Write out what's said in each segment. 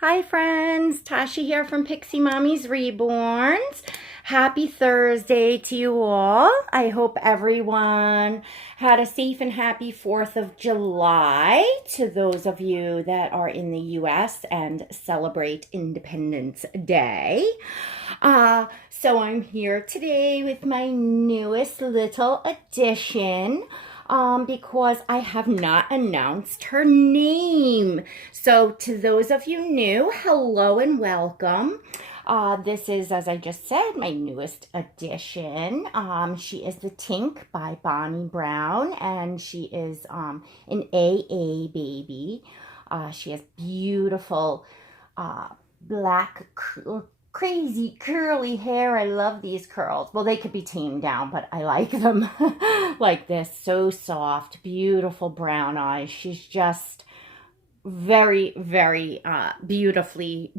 Hi friends, Tasha here from Pixie Mommy's Reborns. Happy Thursday to you all. I hope everyone had a safe and happy 4th of July to those of you that are in the US and celebrate Independence Day. So I'm here today with my newest little addition because I have not announced her name. So to those of you new, hello and welcome. This is, as I just said, my newest addition. She is the Tink by Bonnie Brown, and she is an AA baby. She has beautiful black crazy curly hair. I love these curls. Well, they could be tamed down, but I like them like this. So soft, beautiful brown eyes. She's just very, very beautifully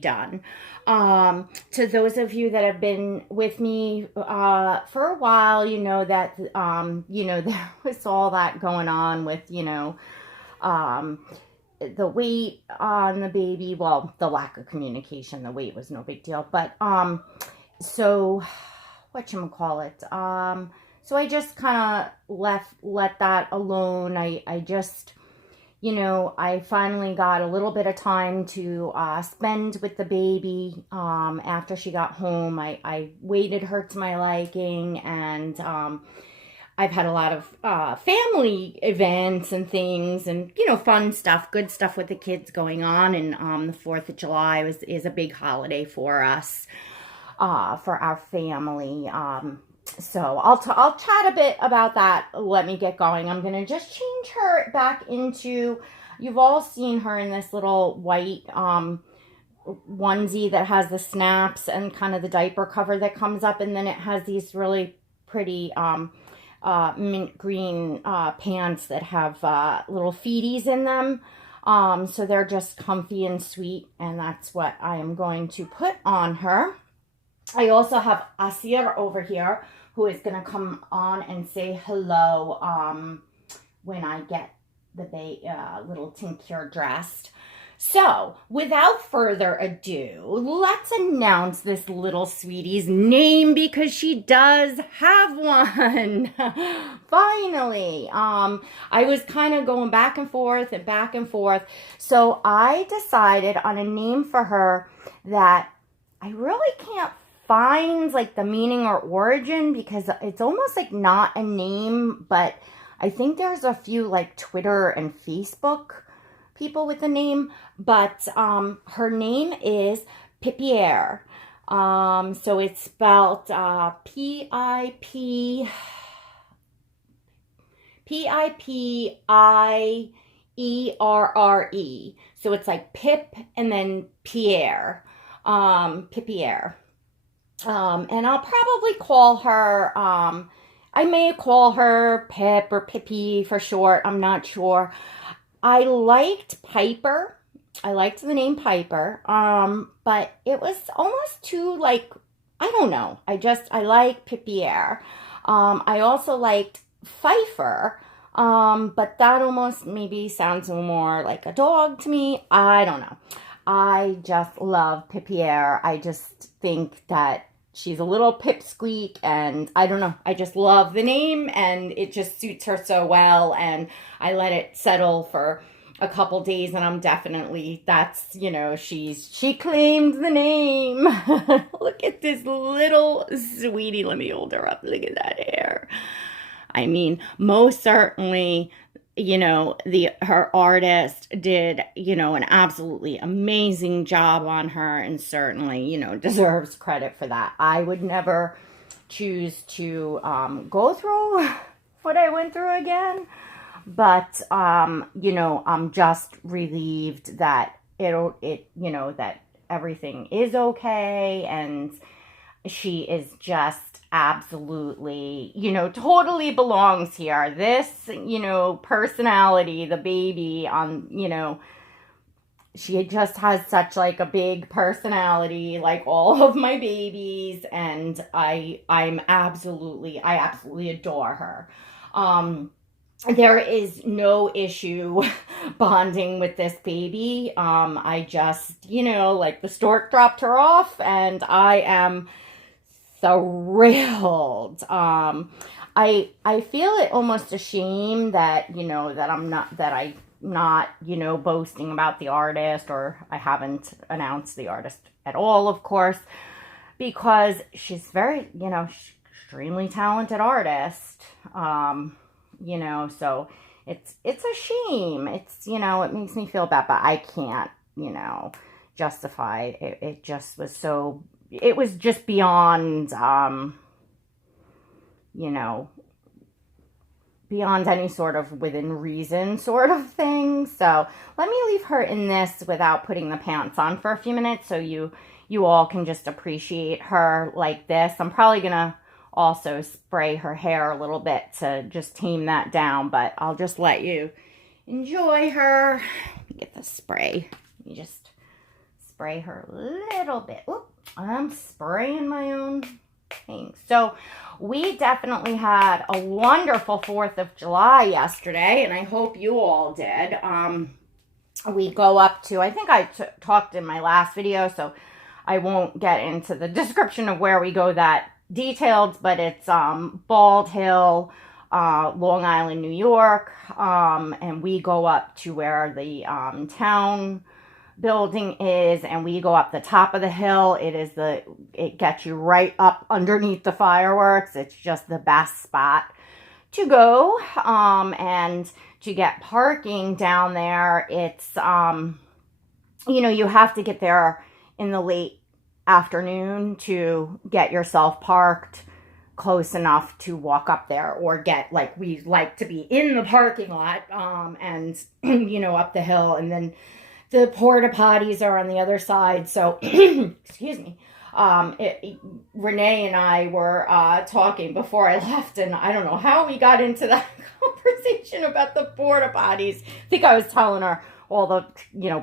done. To those of you that have been with me for a while, you know that there was all that going on with the weight on the baby. Well, the lack of communication. The weight was no big deal, but so whatchamacallit, so I just kind of let that alone. I just, I finally got a little bit of time to spend with the baby after she got home. I weighted her to my liking, and I've had a lot of family events and things, and fun stuff, good stuff with the kids going on. And the 4th of July is a big holiday for us, for our family. So I'll chat a bit about that. Let me get going. I'm gonna just change her back into. You've all seen her in this little white onesie that has the snaps and kind of the diaper cover that comes up, and then it has these really pretty mint green pants that have little feeties in them. So they're just comfy and sweet, and that's what I am going to put on her. I also have Aasir over here, who is going to come on and say hello when I get the little Tink here dressed. So, without further ado, let's announce this little sweetie's name, because she does have one. Finally. I was kind of going back and forth. So I decided on a name for her that I really can't find like the meaning or origin, because it's almost like not a name, but I think there's a few like Twitter and Facebook people with a name, but her name is Pipier. So it's spelled Pipiierre. So it's like Pip and then Pierre, Pipier. And I'll probably call her, I may call her Pip or Pippi for short. I'm not sure. I liked Piper. I liked the name Piper. But it was almost too like, I don't know. I like Pipier. I also liked Pfeiffer. But that almost maybe sounds more like a dog to me. I don't know. I just love Pipier. I just think that she's a little pipsqueak, and I don't know. I just love the name, and it just suits her so well. And I let it settle for a couple days, and I'm definitely, she claimed the name. Look at this little sweetie. Let me hold her up. Look at that hair. I mean, most certainly, her artist did, an absolutely amazing job on her, and certainly, deserves credit for that. I would never choose to go through what I went through again, but, I'm just relieved that that everything is okay, and she is just absolutely, totally belongs here. This, personality, the baby she just has such like a big personality, like all of my babies, and I absolutely adore her. there is no issue bonding with this baby. I just, like the stork dropped her off and I am thrilled. I feel it almost a shame that, I'm not, boasting about the artist, or I haven't announced the artist at all, of course, because she's very, extremely talented artist. So it's a shame. It makes me feel bad, but I can't, justify it. It was just beyond, beyond any sort of within reason sort of thing. So let me leave her in this without putting the pants on for a few minutes so you all can just appreciate her like this. I'm probably going to also spray her hair a little bit to just tame that down, but I'll just let you enjoy her. Get the spray. You just spray her a little bit. Oop, I'm spraying my own thing. So we definitely had a wonderful 4th of July yesterday, and I hope you all did. We go up to, I think I talked in my last video, so I won't get into the description of where we go that detailed, but it's Bald Hill, Long Island, New York, and we go up to where the town building is, and we go up the top of the hill. It gets you right up underneath the fireworks. It's just the best spot to go, and to get parking down there, it's you have to get there in the late afternoon to get yourself parked close enough to walk up there, or we like to be in the parking lot, and up the hill, and then the porta potties are on the other side. So excuse me, Renee and I were talking before I left, and I don't know how we got into that conversation about the porta potties. I think I was telling her all the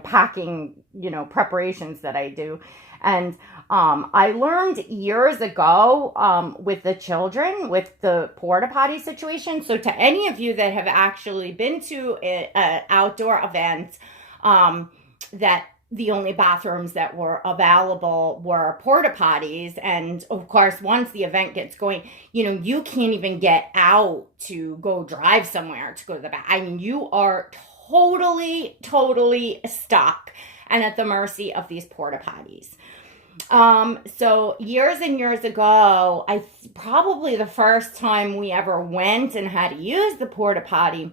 packing preparations that I do. And I learned years ago with the children, with the porta potty situation. So to any of you that have actually been to an outdoor event, that the only bathrooms that were available were porta potties. And of course, once the event gets going, you can't even get out to go drive somewhere to go to the bathroom. I mean, you are totally, totally stuck and at the mercy of these porta potties. So years and years ago, probably the first time we ever went and had to use the porta potty,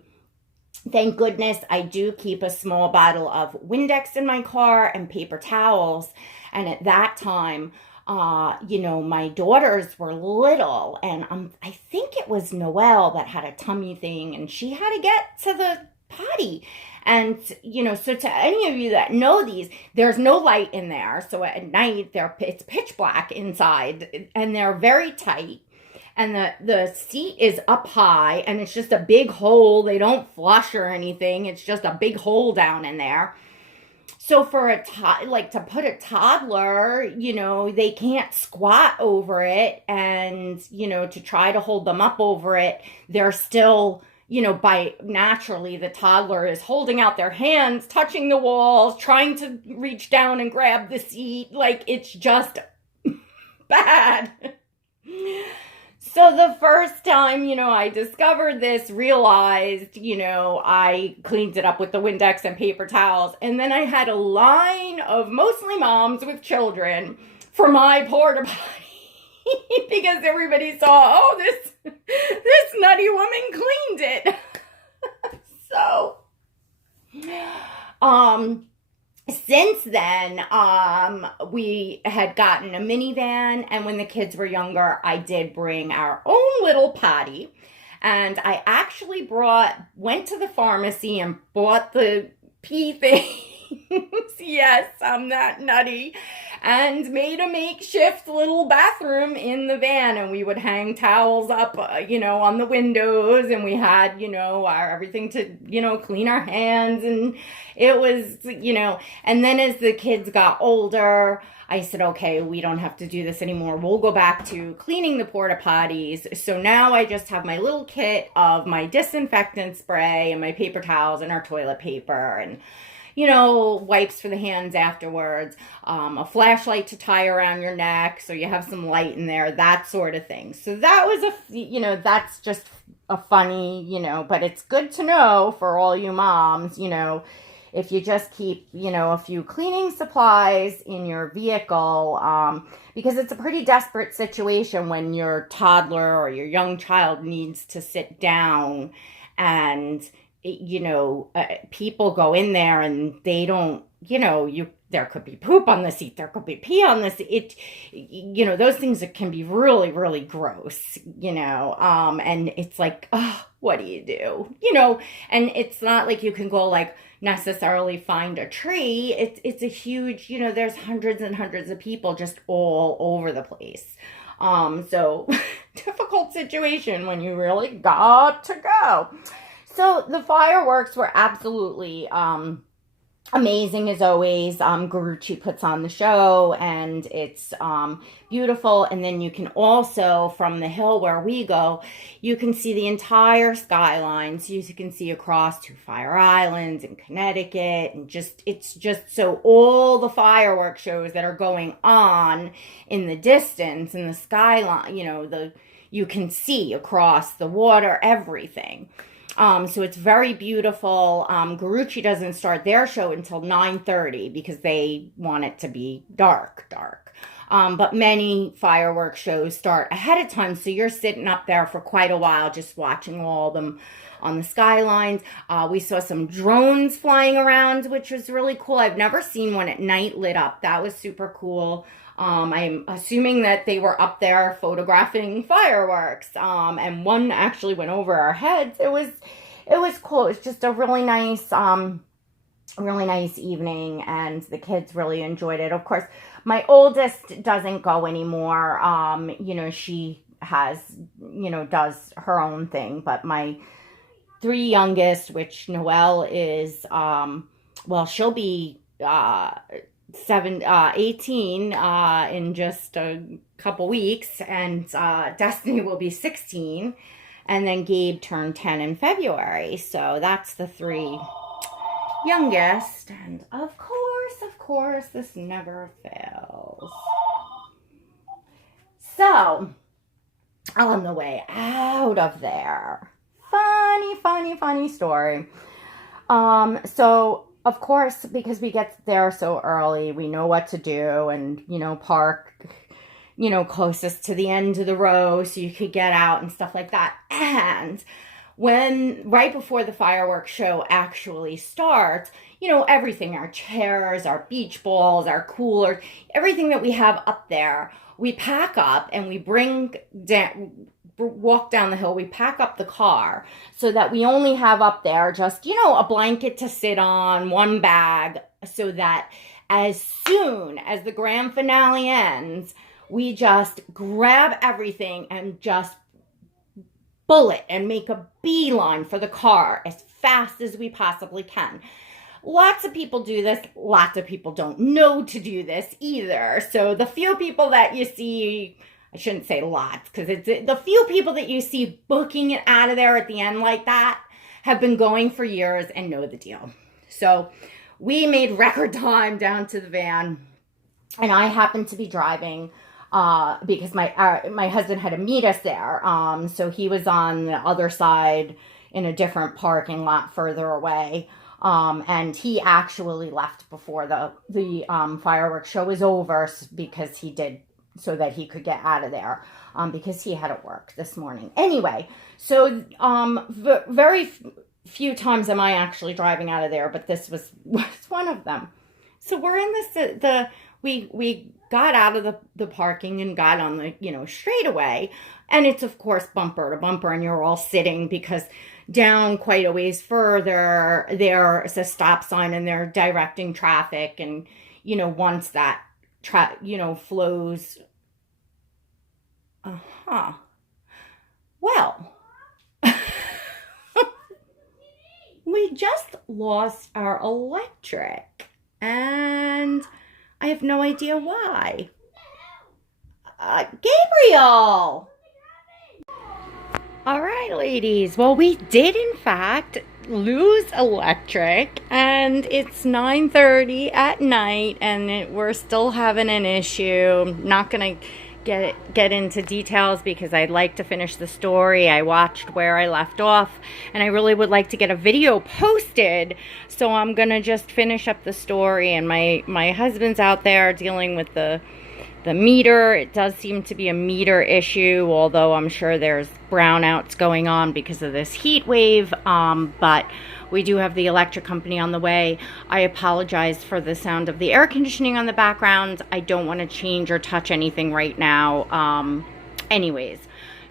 thank goodness I do keep a small bottle of Windex in my car and paper towels. And at that time, my daughters were little, and I think it was Noelle that had a tummy thing, and she had to get to the potty. And, so to any of you that know these, there's no light in there. So at night, it's pitch black inside, and they're very tight. And the seat is up high, and it's just a big hole. They don't flush or anything. It's just a big hole down in there. So for to put a toddler, they can't squat over it, and, to try to hold them up over it, they're still, by naturally the toddler is holding out their hands, touching the walls, trying to reach down and grab the seat. It's just bad. So the first time, I discovered this, realized, I cleaned it up with the Windex and paper towels. And then I had a line of mostly moms with children for my porta potty because everybody saw, oh, this nutty woman cleaned it. So, since then, we had gotten a minivan, and when the kids were younger, I did bring our own little potty, and I actually went to the pharmacy and bought the pee things. Yes, I'm that nutty. and made a makeshift little bathroom in the van, and we would hang towels up, on the windows, and we had, our everything to, clean our hands, and it was, and then as the kids got older, I said, okay, we don't have to do this anymore. We'll go back to cleaning the porta potties. So now I just have my little kit of my disinfectant spray and my paper towels and our toilet paper and, wipes for the hands afterwards, a flashlight to tie around your neck so you have some light in there, that sort of thing. So that was that's just a funny, but it's good to know for all you moms, if you just keep, a few cleaning supplies in your vehicle, because it's a pretty desperate situation when your toddler or your young child needs to sit down and, people go in there and they don't, there could be poop on the seat, there could be pee on the seat. Those things that can be really, really gross, and it's like, oh, what do you do? And it's not like you can go necessarily find a tree. It's a huge, there's hundreds and hundreds of people just all over the place. So difficult situation when you really got to go. So the fireworks were absolutely, amazing as always. Gurucci puts on the show and it's beautiful. And then you can also, from the hill where we go, you can see the entire skyline. So you can see across to Fire Islands and Connecticut, and it's just so all the fireworks shows that are going on in the distance in the skyline, you can see across the water, everything. So it's very beautiful. Gurucci doesn't start their show until 9:30 because they want it to be dark. But many fireworks shows start ahead of time. So you're sitting up there for quite a while just watching all of them on the skylines. We saw some drones flying around, which was really cool. I've never seen one at night lit up. That was super cool. I'm assuming that they were up there photographing fireworks. And one actually went over our heads. It was cool. It was just a really nice evening, and the kids really enjoyed it. Of course, my oldest doesn't go anymore. She has, does her own thing, but my three youngest, which Noelle is, she'll be, 18 in just a couple weeks, and Destiny will be 16, and then Gabe turned 10 in February. So that's the three youngest, and of course this never fails. So on the way out of there, funny story. So of course, because we get there so early, we know what to do, and, park, closest to the end of the row so you could get out and stuff like that. And right before the fireworks show actually starts, everything, our chairs, our beach balls, our coolers, everything that we have up there, we pack up and we walk down the hill, we pack up the car so that we only have up there just, a blanket to sit on, one bag, so that as soon as the grand finale ends, we just grab everything and just bullet and make a beeline for the car as fast as we possibly can. Lots of people do this. Lots of people don't know to do this either. So the few people that you see, I shouldn't say lots, because it's the few people that you see booking it out of there at the end like that have been going for years and know the deal. So we made record time down to the van, and I happened to be driving because my husband had to meet us there. So he was on the other side in a different parking lot further away. And he actually left before the fireworks show was over because he did, so that he could get out of there, because he had to work this morning. Anyway, so very few times am I actually driving out of there, but this was one of them. So we're in we got out of the parking and got on the, straightaway, and it's of course bumper to bumper, and you're all sitting because down quite a ways further, there's a stop sign and they're directing traffic, and, once that flows. Uh-huh. Well, we just lost our electric, and I have no idea why. Gabriel! All right, ladies. Well, we did, in fact, lose electric, and it's 9:30 at night, and we're still having an issue. I'm not going to get into details because I'd like to finish the story. I watched where I left off, and I really would like to get a video posted, so I'm going to just finish up the story. And my husband's out there dealing with the meter. It does seem to be a meter issue, although I'm sure there's brownouts going on because of this heat wave. But we do have the electric company on the way. I apologize for the sound of the air conditioning on the background. I don't want to change or touch anything right now. Anyways,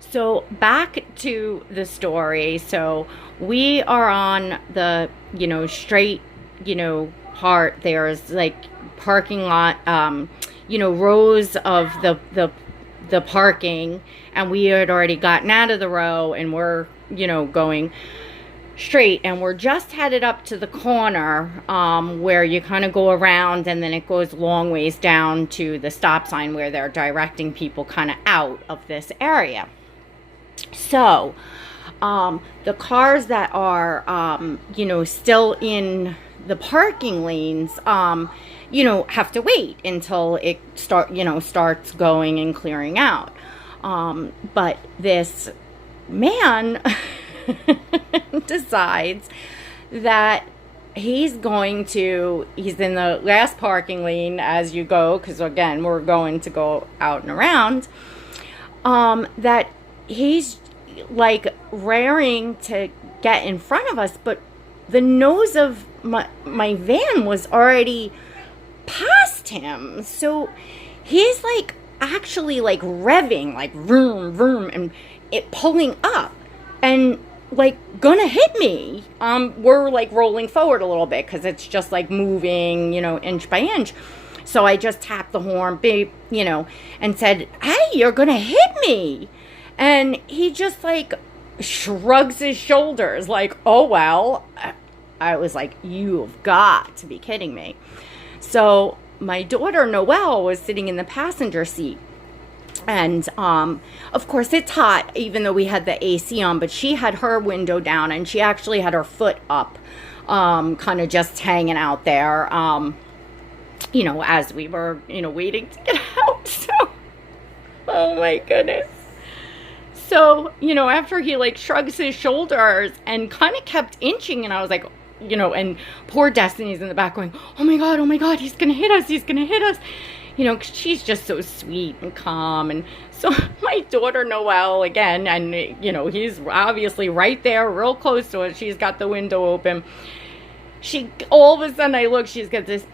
so back to the story. So we are on the, straight, part. There's like parking lot, rows of the parking, and we had already gotten out of the row, and we're, going straight, and we're just headed up to the corner, where you kind of go around, and then it goes long ways down to the stop sign where they're directing people kind of out of this area. So, the cars that are, still in the parking lanes, have to wait until it starts going and clearing out. But this man decides that he's in the last parking lane as you go, because again, we're going to go out and around, that he's like raring to get in front of us, but the nose of my van was already past him. So he's like actually like revving, like vroom, vroom, and it pulling up and like gonna hit me. We're like rolling forward a little bit because it's just like moving, inch by inch. So I just tapped the horn, beep, and said, "Hey, you're gonna hit me." And he just like shrugs his shoulders like, "Oh, well." I was like, "You've got to be kidding me." So my daughter Noelle was sitting in the passenger seat, and of course it's hot even though we had the AC on, but she had her window down and she actually had her foot up, kind of just hanging out there, as we were, waiting to get out. So, oh my goodness. So, after he like shrugs his shoulders and kind of kept inching, and I was like, and poor Destiny's in the back going, oh my God, he's going to hit us. 'Cause she's just so sweet and calm. And so my daughter Noelle again, and, he's obviously right there, real close to us. She's got the window open. All of a sudden I look, she's got this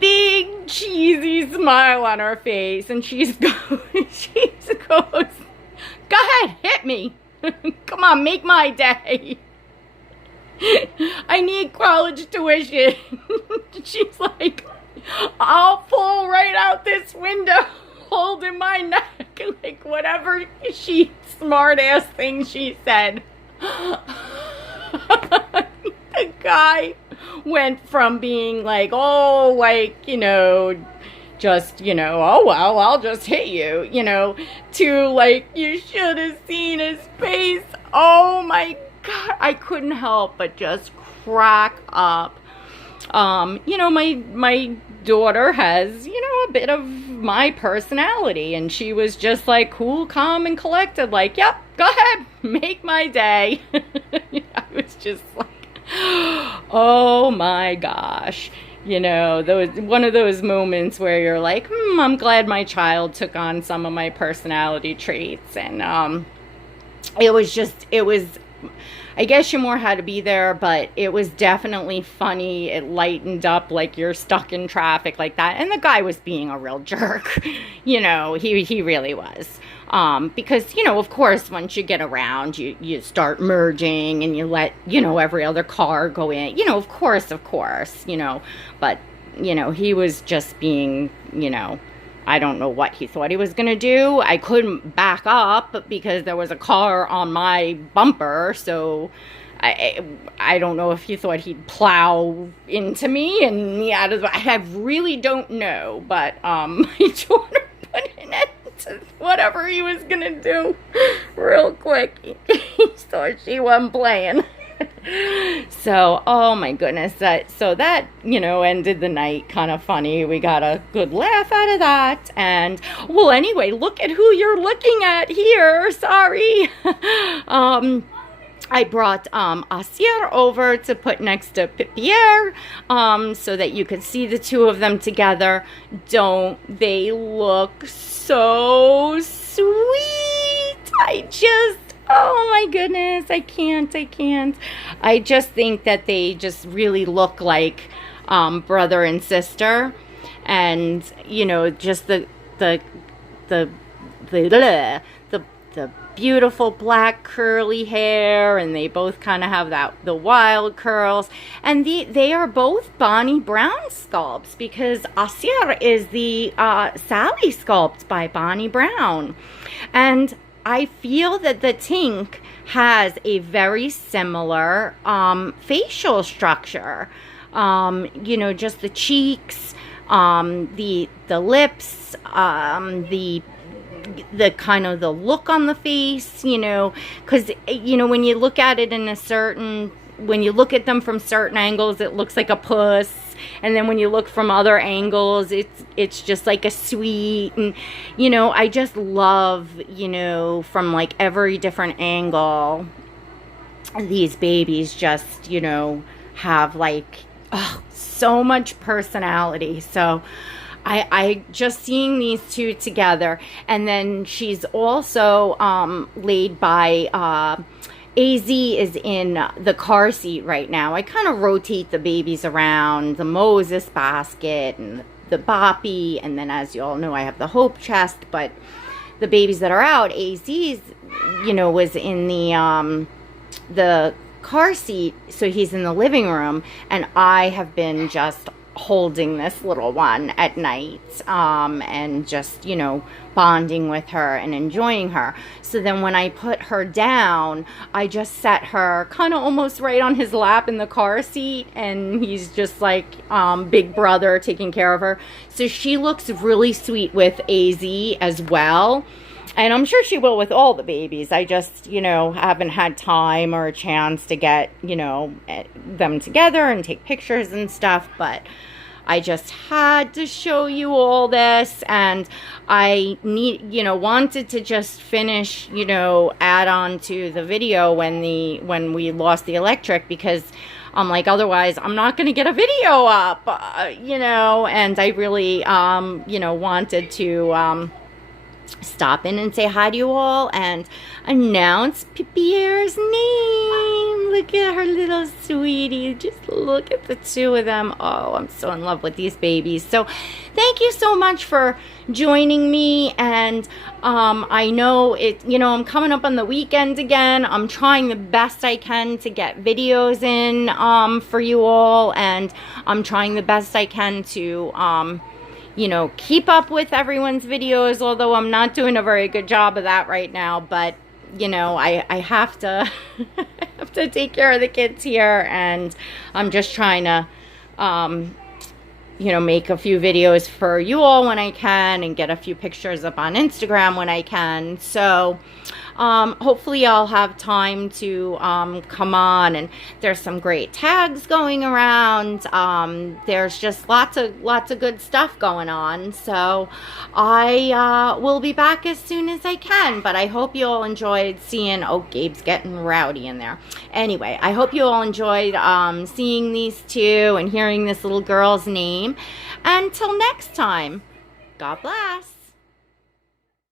big cheesy smile on her face, and she goes, "Go ahead, hit me. Come on, make my day. I need college tuition." She's like, "I'll pull right out this window, holding my neck," like whatever smart ass thing she said. The guy went from being like, oh, like, just, oh, well, I'll just hit you, to like, you should have seen his face. Oh my God, I couldn't help but just crack up. My daughter has, a bit of my personality, and she was just like cool, calm, and collected, like, yep, go ahead, make my day. I was just like, oh my gosh. One of those moments where you're like, I'm glad my child took on some of my personality traits. And I guess you more had to be there, but it was definitely funny. It lightened up like you're stuck in traffic like that. And the guy was being a real jerk. He really was. Because, of course, once you get around, you start merging and you let, every other car go in, of course, but, he was just being, I don't know what he thought he was going to do. I couldn't back up because there was a car on my bumper, so I don't know if he thought he'd plow into me and me out of the... I really don't know, but he sort of put an end to whatever he was going to do real quick. He thought she wasn't playing. So, oh my goodness, so that, you know, ended the night kind of funny. We got a good laugh out of that. And, well, anyway, look at who you're looking at here. Sorry. I brought Aasir over to put next to Pierre, so that you could see the two of them together. Don't they look so sweet? Oh my goodness, I can't. I just think that they just really look like brother and sister. And, you know, just the beautiful black curly hair, and they both kind of have the wild curls, and they are both Bonnie Brown sculpts, because Aasir is the Sally sculpt by Bonnie Brown. And I feel that the Tink has a very similar facial structure. You know, just the cheeks, the lips, the kind of the look on the face, you know, because, you know, when you look at it when you look at them from certain angles, it looks like a puss. And then when you look from other angles, it's just like a sweet. And, you know, I just love, you know, from like every different angle, these babies just, you know, have like, oh, so much personality. So I just seeing these two together. And then she's also laid by AZ is in the car seat right now. I kind of rotate the babies around, the Moses basket and the Boppy, and then, as you all know, I have the Hope chest. But the babies that are out, AZ's, you know, was in the car seat, so he's in the living room, and I have been just holding this little one at night, and just, you know, bonding with her and enjoying her. So then when I put her down, I just set her kind of almost right on his lap in the car seat, and he's just like big brother taking care of her. So she looks really sweet with AZ as well. And I'm sure she will with all the babies. I just, you know, haven't had time or a chance to get, you know, them together and take pictures and stuff. But I just had to show you all this. And I wanted to just finish, you know, add on to the video when we lost the electric, because I'm like, otherwise I'm not going to get a video up, you know. And I really, you know, wanted to stop in and say hi to you all and announce Pierre's name. Look at her little sweetie. Just look at the two of them. Oh, I'm so in love with these babies. So thank you so much for joining me. And I know I'm coming up on the weekend again. I'm trying the best I can to get videos in for you all, and I'm trying the best I can to you know, keep up with everyone's videos, although I'm not doing a very good job of that right now. But, you know, I have to have to take care of the kids here, and I'm just trying to you know, make a few videos for you all when I can, and get a few pictures up on Instagram when I can. So hopefully I'll have time to come on, and there's some great tags going around. There's just lots of good stuff going on. So I will be back as soon as I can. But I hope you all enjoyed seeing, oh, Gabe's getting rowdy in there. Anyway, I hope you all enjoyed seeing these two and hearing this little girl's name. Until next time, God bless.